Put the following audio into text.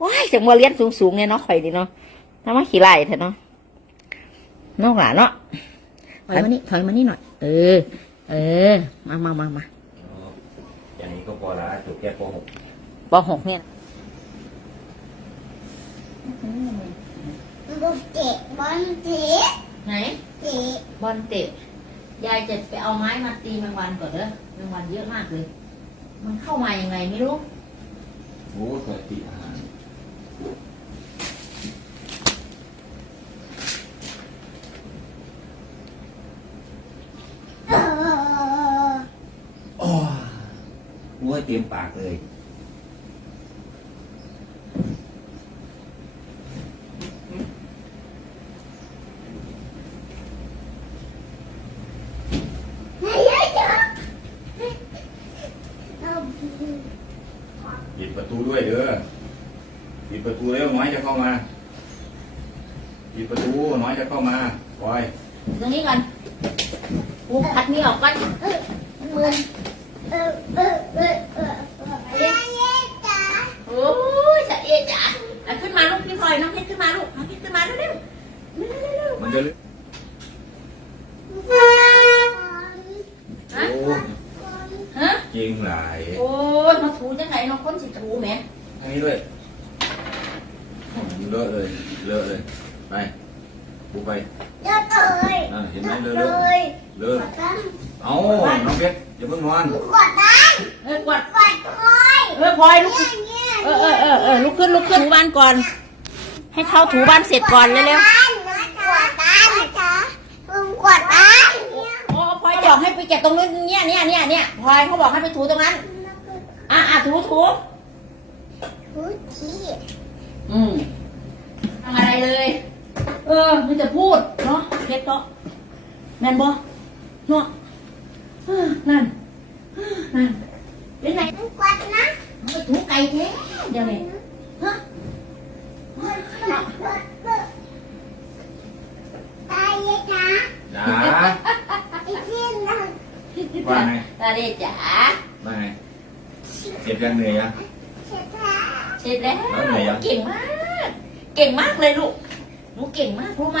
ว้ายจากมัวเลียนสูงๆเนี่ยเนาะข่อยนี่เนาะทำไมขี่ไล่เถอะเนาะนอกหลาเนาะถอยมานี่ถอยมานี่หน่อย เออ เออ มามามามาอย่างนี้ก็พอละจุดแก่ปหกปหกเนี่ยบอลเตะบอลเตะไหนเตะบอลเตะยายจะไปเอาไม้มาตีแมงวันก่อนเด้อแมงวันเยอะมากเลย มันเข้ามาอย่างไงไม่รู้โอ้สติหา ง้วยเตรียมปากเลย ปิดประตูด้วยเด้อปิดประตูแล้วน้อยจะเข้ามา ปิดประตูน้อยจะเข้ามาปอย ตรงนี้ก่อนกูขัดนี่ออกก่อน มือ โอ้ยสะเจ๋าขึ้นมาลูกพี่พอยน้องเพชรขึ้นมาลูกน้องเพชรขึ้นมาเร็วเร็เร็วเะลึกฮะโอ้ฮะจริงหลโอ้ยมาถูจังไหน้องคนสิถูแหมอันนี้ด้ยเลอะเลยเลอะเลยไปบุกไป เยอะเลย เห็นไหมเลยเลอะเลยเลอะเอาน้องเบสอย่าเพิ่งนอนกดน้ำเออกดกดคอยเออคอยลุกเออเออเออเออลุกขึ้นลุกขึ้นถูบ้านก่อน ให้เขาถูบ้านเสร็จก่อนเร็วๆกดบ้านกดบ้านโอ้พลอยบอกให้ไปเก็บตรงนู้นเนี่ยเนี่ยเนี่ยเนี่ยพลอยเขาบอกให้ไปถูตรงนั้นอะอะถูถูถูที่อืมทำอะไรเลย เออมันจะพูด นั่นบ่เนาะนั่นนั่นเป็นไงกวาดนะมันถูไก่แท้เดี๋ยวนี้ฮะตายเลยจ้าจ๋าไอ้ที่นั่นว่าไงตายเลยจ๋าว่าไงเจ็บยังเหนื่อยอ่ะเจ็บแล้วเจ็บแล้วเก่งมาก เก่งมากเลยลูกหนูเก่งมากรู้ไหม